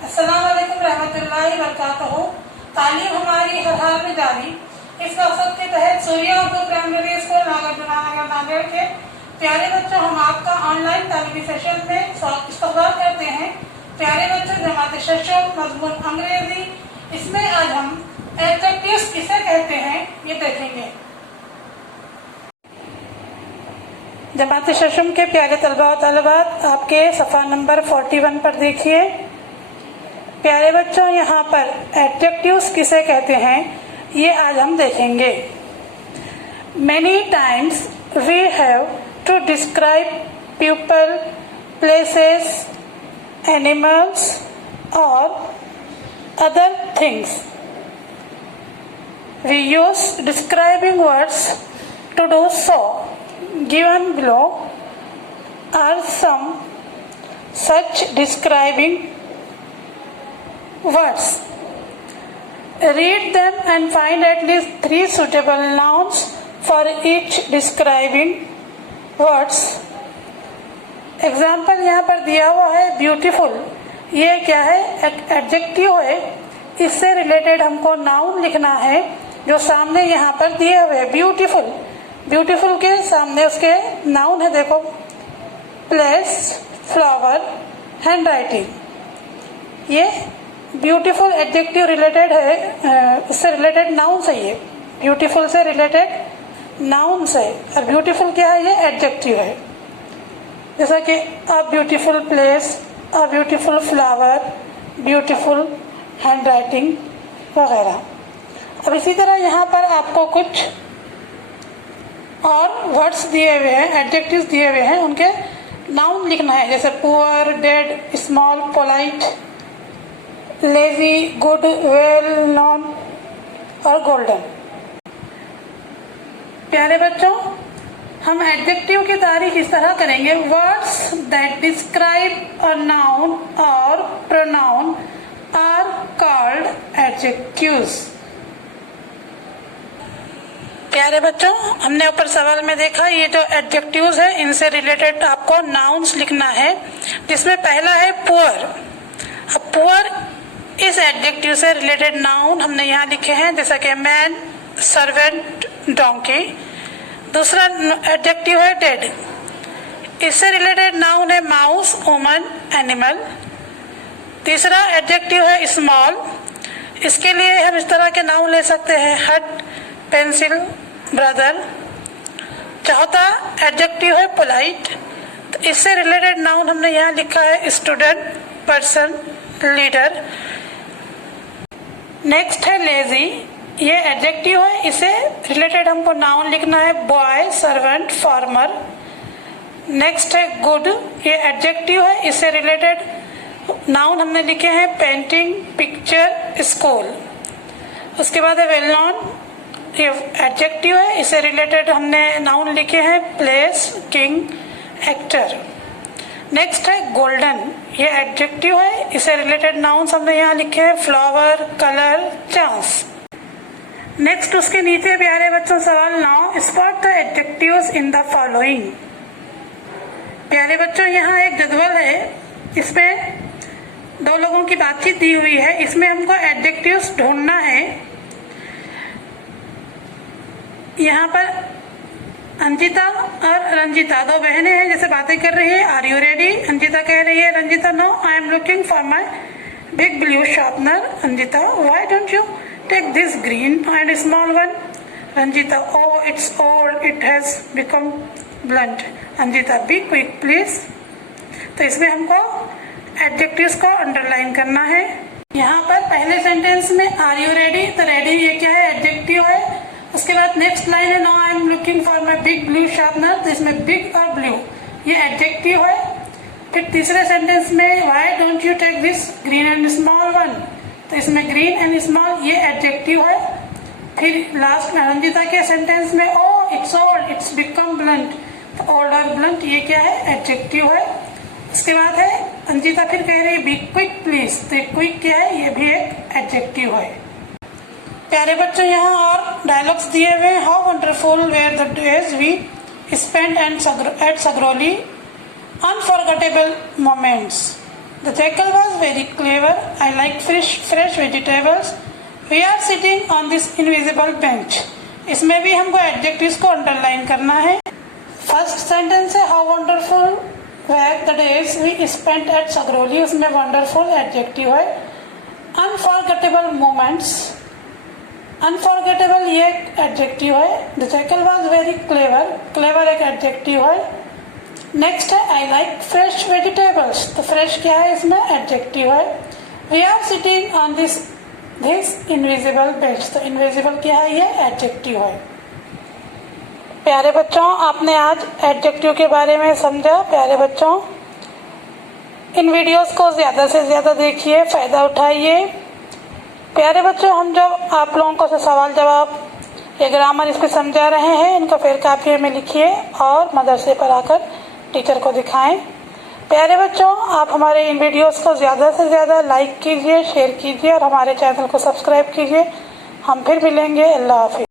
अस्सलाम वालेकुम रहमतुल्लाहि वबरकातुहू। तालीम हमारी हर हाल में जारी। इस मकसद के तहत सूर्या उर्दू प्राइमरी स्कूल नागरजुनानगर नांदेड़ के प्यारे बच्चों, हम आपका ऑनलाइन तालीमी सेशन में इस्तकबाल करते हैं। प्यारे बच्चों, जमात शशम मजमून अंग्रेजी, इसमें आज हम एडजेक्टिव्स किसे कहते हैं ये देखेंगे। जमात शशम के प्यारे तलबा और तलबात, आपके सफ़ा नंबर 41 पर देखिए। प्यारे बच्चों, यहाँ पर एडजेक्टिव्स किसे कहते हैं ये आज हम देखेंगे। Many times we have to describe people, places, animals or other things. We use describing words to do so. Given below are some such describing words. Read them and find at least 3 suitable nouns for each describing words. Example यहाँ पर दिया हुआ है beautiful. ये क्या है? Adjective है। इससे रिलेटेड हमको नाउन लिखना है जो सामने यहाँ पर दिए हुए। ब्यूटीफुल, ब्यूटीफुल के सामने उसके नाउन है, देखो, प्लेस, फ्लावर, हैंड राइटिंग। ये ब्यूटीफुल एडजेक्टिव रिलेटेड है, इससे रिलेटेड नाउन से, ये ब्यूटीफुल से रिलेटेड नाउन से। और ब्यूटीफुल क्या है? ये एडजेक्टिव है। जैसा कि a beautiful place, a beautiful flower, beautiful hand writing वगैरह। अब इसी तरह यहाँ पर आपको कुछ और वर्ड्स दिए हुए हैं, एडजेक्टिव्स दिए हुए हैं, उनके नाउन लिखना है। जैसे poor, dead, small, polite, lazy, good, well non और गोल्डन। प्यारे बच्चों, हम एडजेक्टिव की तारीफ इस तरह करेंगे। Words that describe a noun और प्रोनाउन आर कॉल्ड एडजेक्टिव्स। प्यारे बच्चों, हमने ऊपर सवाल में देखा, ये जो एडजेक्टिव्स है इनसे रिलेटेड आपको नाउन्स लिखना है, जिसमें पहला है पुअर। अब पुअर, इस एडजेक्टिव से रिलेटेड नाउन हमने यहाँ लिखे हैं, जैसा कि मैन, सर्वेंट, डोंकी। दूसरा एडजेक्टिव है डेड। इससे रिलेटेड नाउन है माउस, वुमन, एनिमल। तीसरा एडजेक्टिव है स्मॉल। इसके लिए हम इस तरह के नाउन ले सकते हैं, हट, पेंसिल, ब्रदर। चौथा एडजेक्टिव है पोलाइट। तो इससे रिलेटेड नाउन हमने यहाँ लिखा है स्टूडेंट, पर्सन, लीडर। नेक्स्ट है लेजी। ये एडजेक्टिव है, इसे रिलेटेड हमको नाउन लिखना है बॉय, सर्वेंट, फार्मर। नेक्स्ट है गुड। ये एडजेक्टिव है, इससे रिलेटेड नाउन हमने लिखे हैं पेंटिंग, पिक्चर, स्कूल। उसके बाद है वेल नॉन। ये एडजेक्टिव है, इससे रिलेटेड हमने नाउन लिखे हैं प्लेस, किंग, एक्टर। नेक्स्ट है गोल्डन। ये एडजेक्टिव है, इससे रिलेटेड नाउन्स हमने यहाँ लिखे हैं फ्लावर, कलर, चांस। नेक्स्ट उसके नीचे प्यारे बच्चों सवाल 9, spot the adjectives in the following. प्यारे बच्चों, यहाँ एक जदवल है, इसमें 2 लोगों की बातचीत दी हुई है। इसमें हमको एडजेक्टिव्स ढूंढना है। यहाँ पर अंजिता और रंजिता 2 बहनें हैं, जैसे बातें कर रही है। Are you ready? अंजिता कह रही है Ranjita, no, I am looking for my big blue sharpener. Anjita, why don't you take this green and small one? Ranjita, oh it's old, it has become blunt. Anjita, be quick please. तो इसमें हमको adjectives को underline करना है। यहाँ पर पहले सेंटेंस में आर यू रेडी, तो रेडी ये क्या है? एडजेक्टिव है। उसके बाद नेक्स्ट लाइन है no I am looking for my big blue sharpener, तो इसमें बिग और ब्लू ये एडजेक्टिव है। फिर तीसरे सेंटेंस में why don't you take this green and small one, तो इसमें ग्रीन एंड स्मॉल ये एडजेक्टिव है। फिर लास्ट में रंजिता के सेंटेंस में oh it's old, it's become blunt, तो ओल्ड और ब्लंट ये क्या है? एडजेक्टिव है। उसके बाद है अंजिता फिर कह रही है बी क्विक प्लीज, तो क्विक क्या है? ये भी एक एडजेक्टिव है। प्यारे बच्चों, यहाँ और डायलॉग्स दिए हुए हैं। How wonderful were the days we spend at Sagrauli, unforgettable moments. The jackal was very clever. I like fresh vegetables. We are sitting on this invisible bench. इसमें भी हमको एडजेक्टिव्स को अंडरलाइन करना है. फर्स्ट सेंटेंस है how wonderful were the days we spent at Sagroli. उसमें wonderful adjective है. Unforgettable moments, unforgettable ये एडजेक्टिव है. The jackal was very clever, clever एक एडजेक्टिव है. नेक्स्ट है आई लाइक फ्रेश वेजिटेबल्स. तो फ्रेश क्या है इसमें एडजेक्टिव है. We are sitting on this invisible bench. तो इनविजिबल क्या है ये एडजेक्टिव है. प्यारे बच्चों आपने आज एडजेक्टिव के बारे में समझा. प्यारे बच्चों इन वीडियोस को ज़्यादा से ज़्यादा देखिए, फ़ायदा उठाइए. प्यारे बच्चों हम जब आप लोगों को सवाल जवाब या ग्रामर इस पर समझा रहे हैं, इनको फिर कापी में लिखिए और मदरसे पर आकर टीचर को दिखाएं. प्यारे बच्चों आप हमारे इन वीडियोस को ज़्यादा से ज़्यादा लाइक कीजिए, शेयर कीजिए और हमारे चैनल को सब्सक्राइब कीजिए. हम फिर मिलेंगे. अल्लाह हाफिज़.